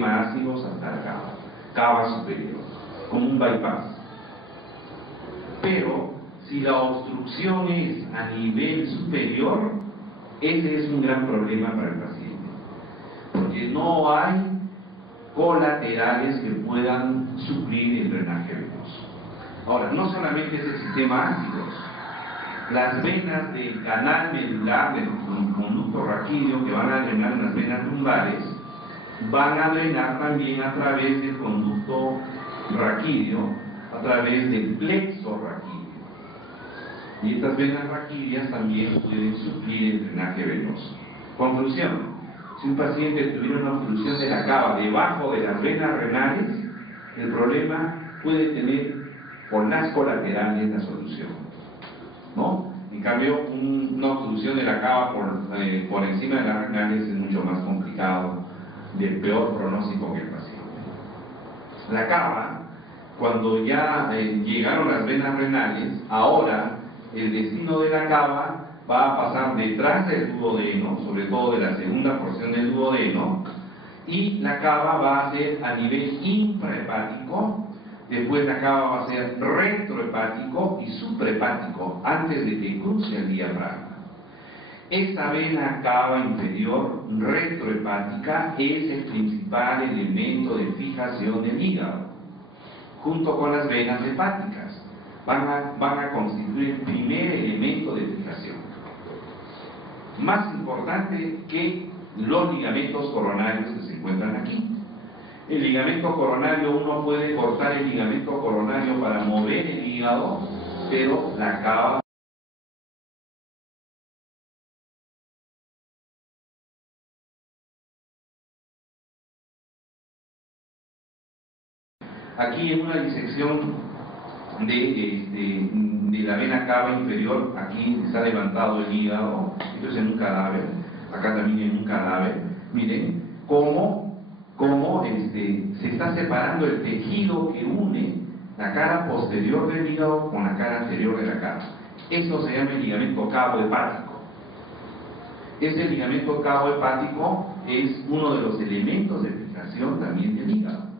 sistema ácidos hasta la cava superior, como un bypass. Pero si la obstrucción es a nivel superior, ese es un gran problema para el paciente, porque no hay colaterales que puedan suplir el drenaje venoso. Ahora, no solamente es el sistema ácidos, las venas del canal medular, del conducto raquídeo que van a drenar las venas lumbares, van a drenar también a través del conducto raquídeo, a través del plexo raquídeo. Y estas venas raquídeas también pueden suplir el drenaje venoso. Conclusión: si un paciente tuviera una obstrucción de la cava debajo de las venas renales, el problema puede tener por las colaterales la solución, ¿no? En cambio, una obstrucción de la cava por encima de las renales es mucho más complicado, de peor pronóstico que el paciente. La cava, cuando ya llegaron las venas renales, ahora el destino de la cava va a pasar detrás del duodeno, sobre todo de la segunda porción del duodeno, y la cava va a ser a nivel infrahepático, después la cava va a ser retrohepático y suprahepático, antes de que cruce el diafragma. Esta vena cava inferior retrohepática es el principal elemento de fijación del hígado, junto con las venas hepáticas. Van a constituir el primer elemento de fijación, más importante que los ligamentos coronarios que se encuentran aquí. El ligamento coronario, uno puede cortar el ligamento coronario para mover el hígado, pero la cava aquí en una disección de la vena cava inferior, aquí está levantado el hígado, esto es en un cadáver, acá también en un cadáver. Miren cómo se está separando el tejido que une la cara posterior del hígado con la cara anterior de la cara. Eso se llama el ligamento cavo hepático. Ese ligamento cavo hepático es uno de los elementos de fijación también del hígado.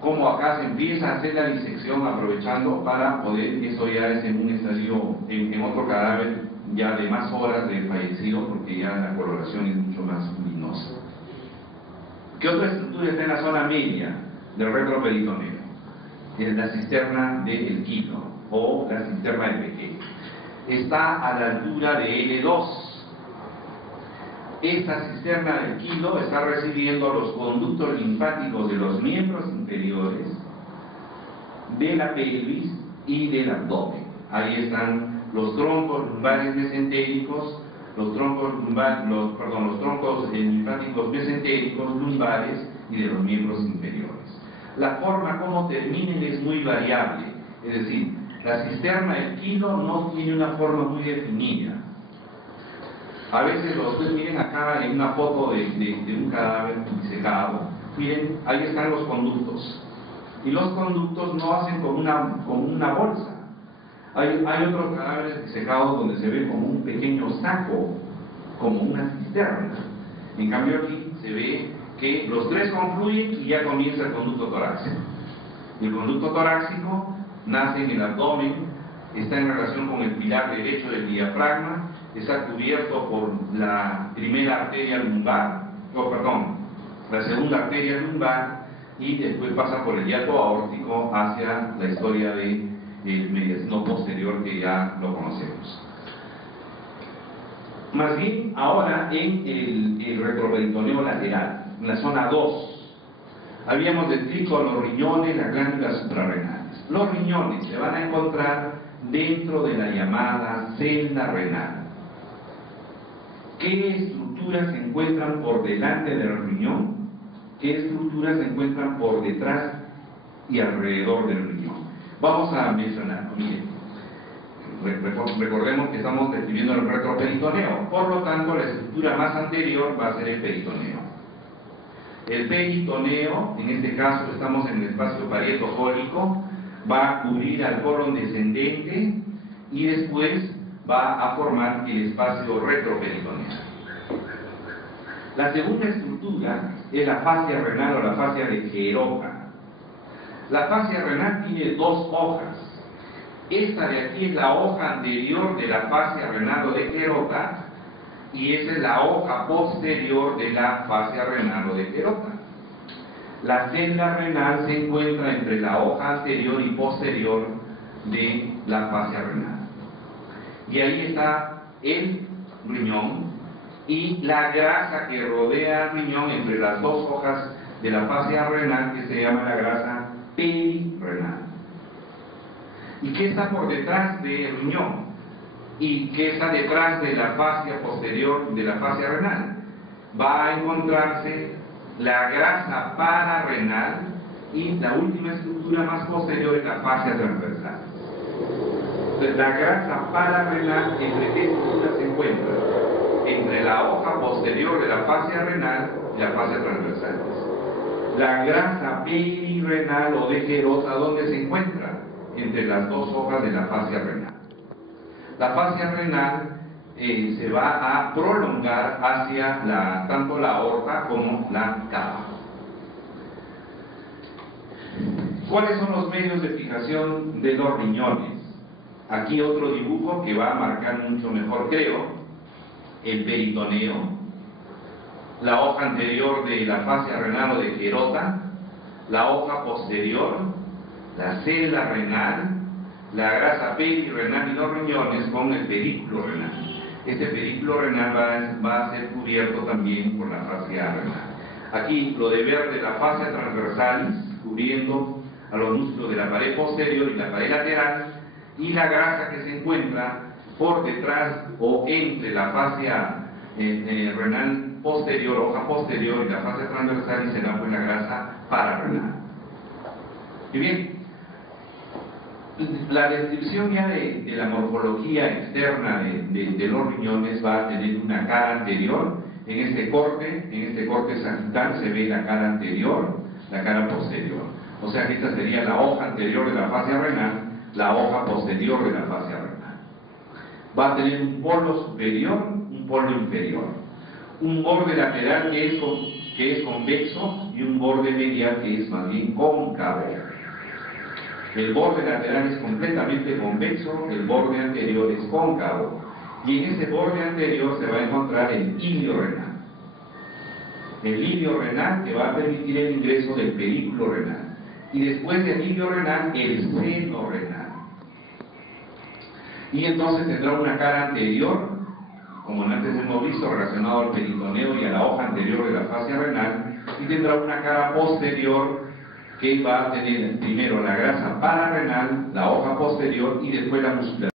Como acá se empieza a hacer la disección aprovechando para poder, eso ya es en un estadio, en otro cadáver ya de más horas de fallecido, porque ya la coloración es mucho más luminosa. ¿Qué otra estructura está en la zona media del retroperitoneo? Es la cisterna del quilo o la cisterna del pequeño. Está a la altura de L2. Esta cisterna del quilo está recibiendo los conductos linfáticos de los miembros inferiores, de la pelvis y del abdomen. Ahí están los troncos lumbares mesentéricos, los troncos linfáticos mesentéricos, lumbares y de los miembros inferiores. La forma como terminen es muy variable, es decir, la cisterna del quilo no tiene una forma muy definida. A veces ustedes miren acá en una foto de un cadáver disecado, miren, ahí están los conductos. Y los conductos no hacen como una bolsa. Hay otros cadáveres disecados donde se ve como un pequeño saco, como una cisterna. En cambio aquí se ve que los tres confluyen y ya comienza el conducto torácico. El conducto torácico nace en el abdomen, está en relación con el pilar derecho del diafragma, está cubierto por la primera arteria lumbar, la segunda arteria lumbar, y después pasa por el hiato aórtico hacia la historia del mediastino posterior, que ya lo conocemos. Más bien ahora en el retroperitoneo lateral, en la zona 2, habíamos descrito los riñones, las glándulas suprarrenales. Los riñones se van a encontrar dentro de la llamada celda renal. ¿Qué estructuras se encuentran por delante del riñón? ¿Qué estructuras se encuentran por detrás y alrededor del riñón? Vamos a mencionar, miren, recordemos que estamos describiendo el retroperitoneo, por lo tanto la estructura más anterior va a ser el peritoneo. El peritoneo, en este caso estamos en el espacio parietofólico, va a cubrir al colon descendente y después va a formar el espacio retroperitoneo. La segunda estructura estructura es la fascia renal o la fascia de Gerota. La fascia renal tiene dos hojas. Esta de aquí es la hoja anterior de la fascia renal o de Gerota, y esa es la hoja posterior de la fascia renal o de Gerota. La celda renal se encuentra entre la hoja anterior y posterior de la fascia renal. Y ahí está el riñón y la grasa que rodea el riñón entre las dos hojas de la fascia renal, que se llama la grasa perirenal. ¿Y qué está por detrás del riñón? ¿Y qué está detrás de la fascia posterior de la fascia renal? Va a encontrarse la grasa pararrenal y la última estructura más posterior es la fascia transversal. Entonces, la grasa pararrenal, ¿entre qué estructura se encuentra? Entre la hoja posterior de la fascia renal y la fascia transversal. La grasa perirenal o de Gerota, ¿dónde se encuentra? Entre las dos hojas de la fascia renal. La fascia renal se va a prolongar hacia tanto la aorta como la cava. ¿Cuáles son los medios de fijación de los riñones? Aquí otro dibujo que va a marcar mucho mejor, creo, el peritoneo, la hoja anterior de la fascia renal o de Gerota, la hoja posterior, la celda renal, la grasa perirenal y los riñones con el pedículo renal. Este pedículo renal va a ser cubierto también por la fascia renal. Aquí lo de verde, la fascia transversalis, cubriendo a los músculos de la pared posterior y la pared lateral, y la grasa que se encuentra por detrás o entre la fascia renal posterior, hoja posterior y la fascia transversal, y será pues la grasa pararrenal. Y bien, la descripción ya de la morfología externa de los riñones va a tener una cara anterior. En este corte sagital se ve la cara anterior, la cara posterior. O sea que esta sería la hoja anterior de la fascia renal, la hoja posterior de la fascia renal. Va a tener un polo superior, un polo inferior, un borde lateral que es convexo y un borde medial que es más bien cóncavo. El borde lateral es completamente convexo, el borde anterior es cóncavo, y en ese borde anterior se va a encontrar el ilio renal. El ilio renal que va a permitir el ingreso del pedículo renal. Y después del ilio renal, el seno renal. Y entonces tendrá una cara anterior, como antes hemos visto, relacionado al peritoneo y a la hoja anterior de la fascia renal, y tendrá una cara posterior que va a tener primero la grasa pararrenal, la hoja posterior y después la musculatura.